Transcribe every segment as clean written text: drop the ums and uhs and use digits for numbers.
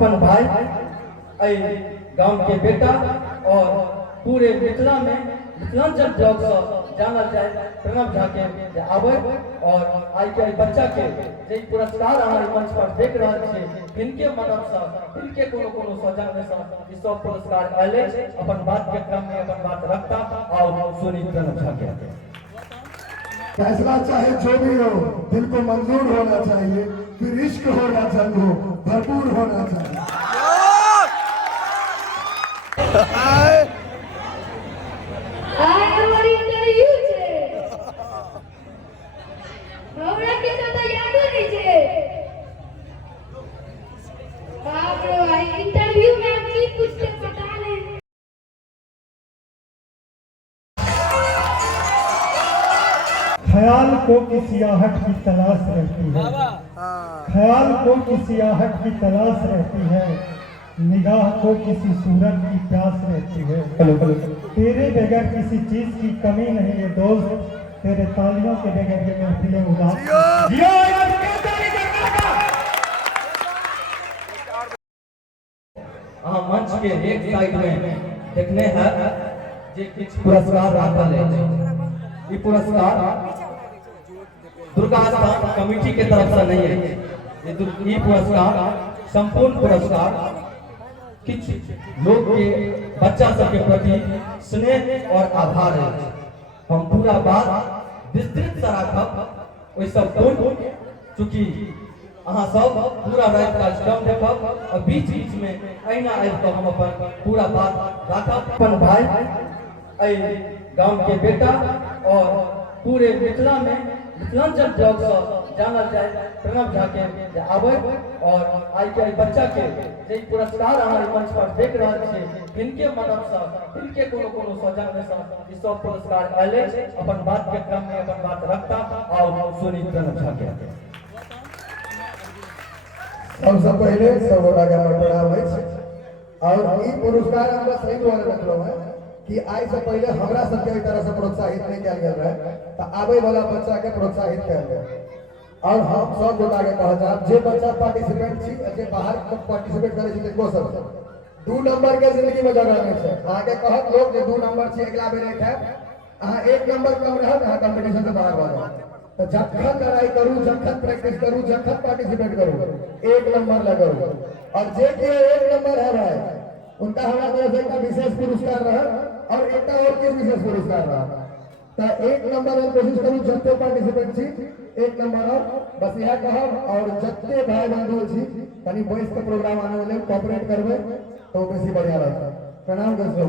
अपन भाई गांव के बेटा और पूरे मिथिला में मिथिलांचल ब्लॉक से जानल जाए प्रणव झा के आवे और आई के बच्चा के जे पुरस्कार हमारे मंच पर देख रहे छे इनके मदद से इनके कोनो सजन में से ई सब पुरस्कार आले अपन बात के क्रम में अपन बात रखता और सुनी प्रणव झा के फैसला चाहे जो भी हो दिल को मंजूर होना चाहिए, फिर इश्क हो या जंग हो भरपूर होना चाहिए। इंटरव्यू में की पूछते पता नहीं। ख्याल को की सियाहट की तलाश रहती है, ख्याल को की सियाहट की तलाश रहती है, निगाह को किसी सूरत की प्यास रहती है। तेरे बगैर किसी चीज की कमी नहीं है दोस्त, तेरे तालियों के बगैर ये महफिलें उदास। मंच के एक साइड में देखने हैं जे कुछ पुरस्कार राखल है। ये पुरस्कार दुर्गा स्थान कमेटी के तरफ से नहीं है, ये पुरस्कार संपूर्ण पुरस्कार कुछ लोग के बच्चा सब के प्रति स्नेह और आभार है। हम पूरा बात विस्तृत से राखब ओइ सब पूर्ण, चूंकि अहाँ सब पूरा रात कार्यक्रम देखब और बीच बीच में अहिना आबि कऽ हम अपन पूरा बात राखब। अपन भाई गांव के बेटा और पूरे मिथिला में मिथिलांचल ब्लॉक से जानल जाए प्रणव झा के आवे और आई के बच्चा के जे पुरस्कार हमारे मंच पर देख रहे छे इनके मदद से इनके कोनो सजन में से ई सब पुरस्कार आले अपन बात के क्रम में अपन बात रखता और सुनी प्रणव झा के। सबसे पहले सब गोटा के प्रणाम है और ई पुरस्कार हमरा सही द्वारा रखलो है कि आज से पहले हमरा सबके एक तरह से प्रोत्साहित नहीं किया गया है, तो आवे वाला बच्चा के प्रोत्साहित किया गया और हम सब गोटा के कह जा जे बच्चा पार्टिसिपेंट छी जे बाहर पार्टिसिपेट करे छी देखो सब 2 नंबर के जिंदगी में जगह नहीं है। आगे कहत लोग जे 2 नंबर छी अगला बेर है अहाँ 1 नंबर कम रहत अहाँ कंपटीशन से बाहर हो जाओ, तो जखन लड़ाई करू जखन प्रैक्टिस करू जखन पार्टिसिपेट करू 1 नंबर लगाओ और जे के 1 नंबर है भाई उनका हमारा तरफ से एक विशेष पुरस्कार रहा और एक और किस विशेष पुरस्कार रहा। तो 1 नंबर और कोशिश करूँ जत्ते पार्टिसिपेंट छी 1 नंबर और बस यह कहब और जत्ते भाई बंधु छी तनी वॉइस के प्रोग्राम आने वाले कोऑपरेट करबे तो बेसी बढ़िया रहता। प्रणाम करते हो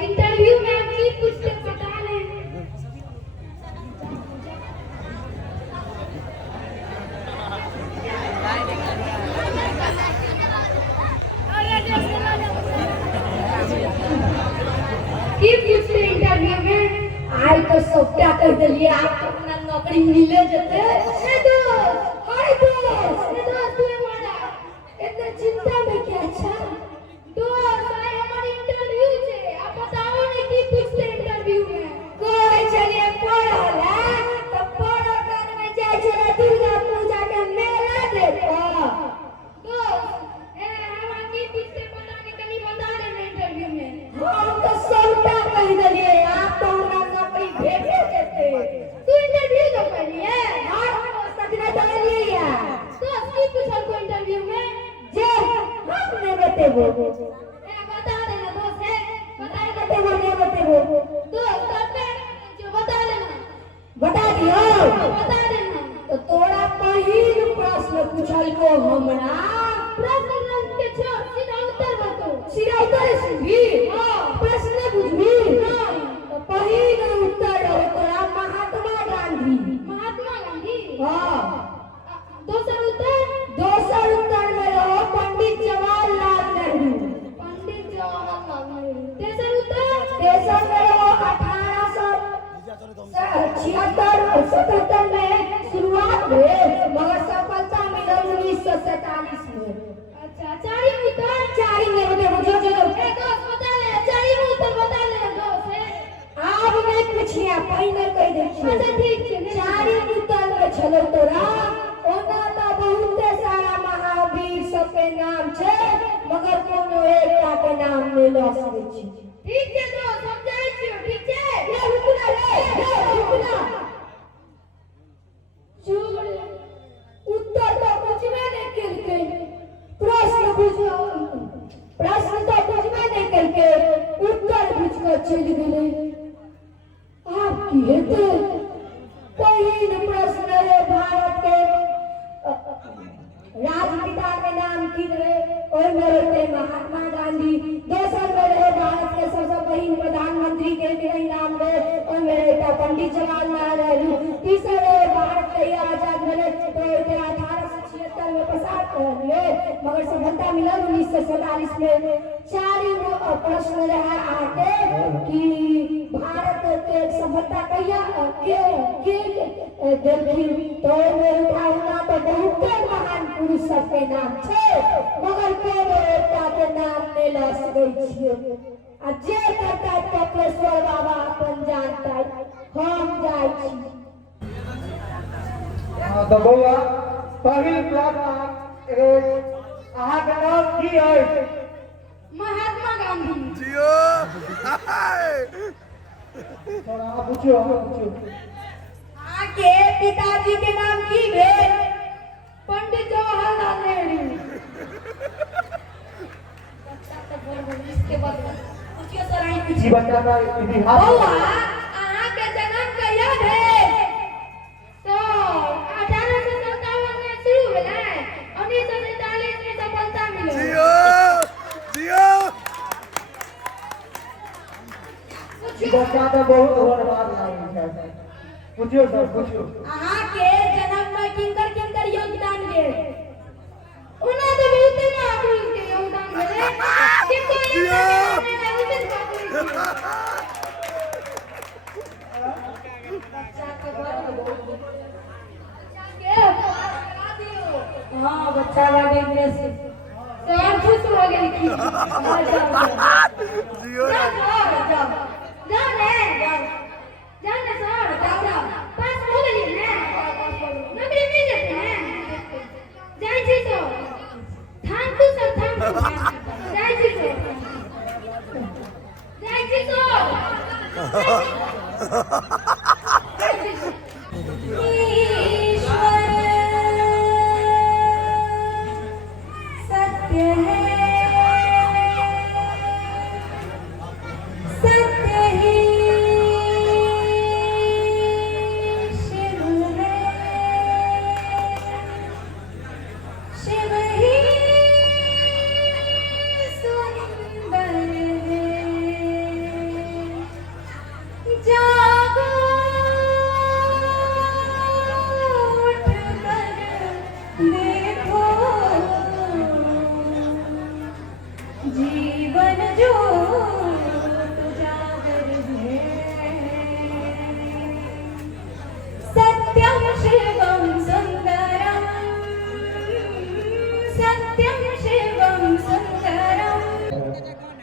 इंटरव्यू में की पूछते पता नहीं। की पूछते इंटरव्यू में आई तो सब क्या कह दिलिए आप अपना नौकरी मिले जते ए दोस्त हाय दोस्त ए दोस्त तू हमारा इतना चिंता में क्या अच्छा दोस्त आई हमारी इंटरव्यू छे आप बताओ ने की पूछते इंटरव्यू में कोई चलिए पढ़ल है तो पढ़ो कर में जाय छे दुर्गा पूजा के मेला देखो दोस्त ए हम की पूछते पता नहीं कनी बता दे इंटरव्यू में हम तो सबटा कह दिलिए आप तो हमरा नौकरी भेजे देते तू इंटरव्यू तो कर लिए हां सच में तो लिए यार तो की पूछल को इंटरव्यू में जे हमने बते वो बता देना दोस्त है बता देते वो नहीं बते वो दोस्त करते जो बता देना बता दियो बता देना तो तोरा पहिल प्रश्न पूछल को हमरा प्रश्न रंग के छो सीधा उत्तर बतो सीधा उत्तर सुनबी हां प्रश्न बुझबी तो पहिल उत्तर हो तोरा महात्मा गांधी हां दोसर उत्तर में रहो पंडित जवाहरलाल नेहरू तेसर में रहो 1876 में शुरुआत हुए मगर सफलता मिलल 1947 में अच्छा चारी में उतर चारी में उतर जो जो ए दोस्त बता ले चारी में उतर बता ले दोस्त है आप नहीं पूछिया पहले कह देखिए अच्छा ठीक है चारी में उतर में चलो तोरा ओना तो बहुत सारा महावीर सब के नाम छे मगर कोनो एकटा के नाम नहीं ल सकै छी ठीक है दोस्त समझाई छियो ठीक है ये रुकना रे रुकना चुप उत्तर तो कुछ में नहीं करके प्रश्न तो बुझबे नहीं करके उत्तर बुझ कर चल गेले आप की हेतु पहिल प्रश्न है भारत के राष्ट्रपिता के नाम की रहे और में रहते महात्मा गांधी दोसर में रहे भारत के सबसे पहिल प्रधानमंत्री के नाम रहे और में रहता पंडित जवाहरलाल नेहरू तीसरे रहे भारत के आजाद मिले तो 1876 में प्रसार कर दिए मगर सफलता मिला 1947 में चारी प्रश्न रहा आके कि भारत के सफलता कहिया के देखी तो में उठाना तो बहुत महान पुरुष सब के नाम छे मगर कोनो एकटा के नाम नहीं ल सकै छियै आ जे करता कपिलेश्वर बाबा अपन जानता हम जाय छी तो बउआ पहिल प्रश्न अहाँ के नाम की है महात्मा गांधी जियो पूछियो आके पिताजी के नाम की भेल पंडित जवाहरलाल नेहरू इसके बाद पूछियो सर आई जी बच्चा का इतिहास बउआ अहाँ के जन्म कहिया भेल तो 1857 में शुरू भेलै 1947 में सफलता मिली जियो जियो बच्चा तो बहुत बर्बाद लागे छै पूछियो सर पूछियो अहाँ के जन्म में किनकर किनकर योगदान भेल उन्हें तो बहुत महापुरुष के योगदान भेले किनको योगदान भेले उचित बात बच्चा के घर में बहुत हाँ बच्चा वाले में से सर खुश हो गए कि जियो जाने सर जाओ पास हो गई है नौकरी मिल जाती है जाई छी तो thank you sir thank you जाई छी तो ईश्वर सत्य है सत्य ही शिव है शिव ही सुंदर है जागो उठकर देखो जीवन जो उजागर है सत्यम शिवम सुंदरम सत्यम शिवम सुंदरम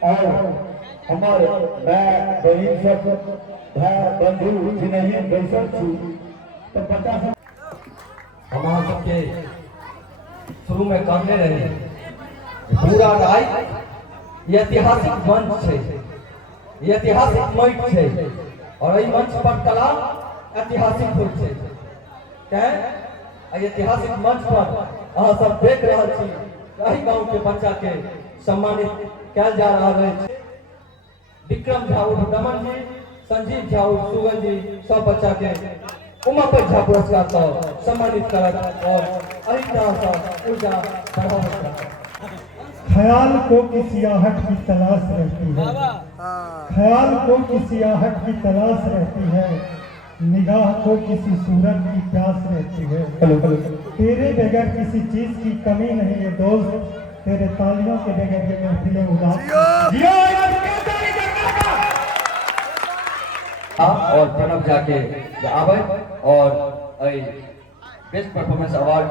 और हमारे मैं बहन सब भाई बंधु जिन्हें बैसल छी तो बच्चा सब हमारा सबके शुरू में करने रहे पूरा राय ये ऐतिहासिक मंच है ये ऐतिहासिक मंच है और ई मंच पर कला ऐतिहासिक होइ छै तैं एहि ऐतिहासिक मंच पर अहाँ सब देख रहल छी एहि गांव के बच्चा के सम्मानित कयल जा रहल अछि विक्रम झा उर्फ दमन जी संजीव झा उर्फ सुगन जी सब बच्चा के उमापत झा पुरस्कार से सम्मानित करत और एहि तरह से ऊर्जा बढ़ावत करत। ख्याल को किसी आहट की तलाश रहती है ख्याल को किसी आहट की तलाश रहती है निगाह को किसी सूरत की प्यास रहती है तेरे बगैर किसी चीज की कमी नहीं है दोस्त तेरे तालियों के बगैर ये महफिलें उदास और प्रणव जाके आवे और बेस्ट परफॉर्मेंस अवार्ड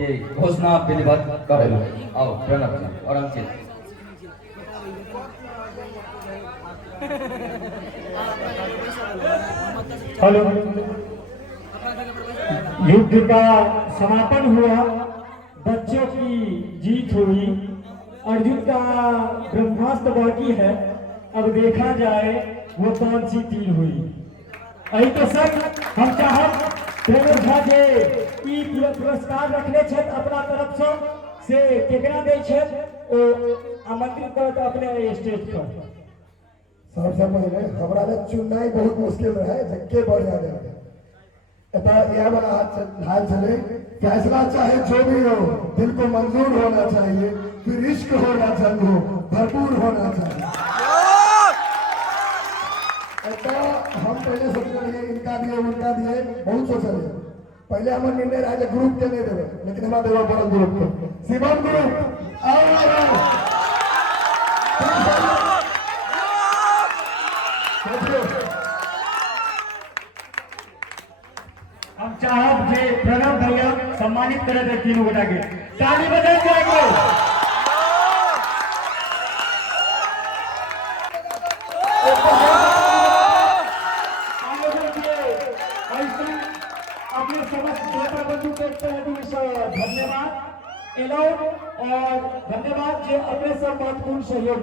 के घोषणा विधिवत करे। आओ प्रणव जी और अंकित। हेलो। युद्ध का समापन हुआ, बच्चों की जीत हुई। अर्जुन का ब्रह्मास्त्र बाकी है, अब देखा जाए वो कौन सी तीर हुई। अही तो सर हम चाहत प्रेम झा जे ई पुरस्कार रखले छे अपना तरफ से केकरा दे छे ओ आमंत्रित करत अपने स्टेज पर। सबसे पहले हमरा ले चुननाई बहुत मुश्किल रहे के बढ़ जाए एता यह वाला हाल चले। फैसला चाहे जो भी हो दिल को मंजूर होना चाहिए, फिर इश्क हो या जंग हो भरपूर होना चाहिए। ऐसा हम पहले सोच रहे इनका दिए उनका दिए बहुत सोच रहे। पहले हमारे निर्णय रहा ग्रुप के नहीं देवे, लेकिन हमारा देवा बड़ा ग्रुप को शिवम ग्रुप आओ। हम चाहब जे प्रणव भैया सम्मानित करे थे तीनों गोटा के, ताली बजा जाएंगे। अपने समस्त श्रोता बंधु के धन्यवाद एलाउ और धन्यवाद जो अपने सब महत्वपूर्ण सहयोग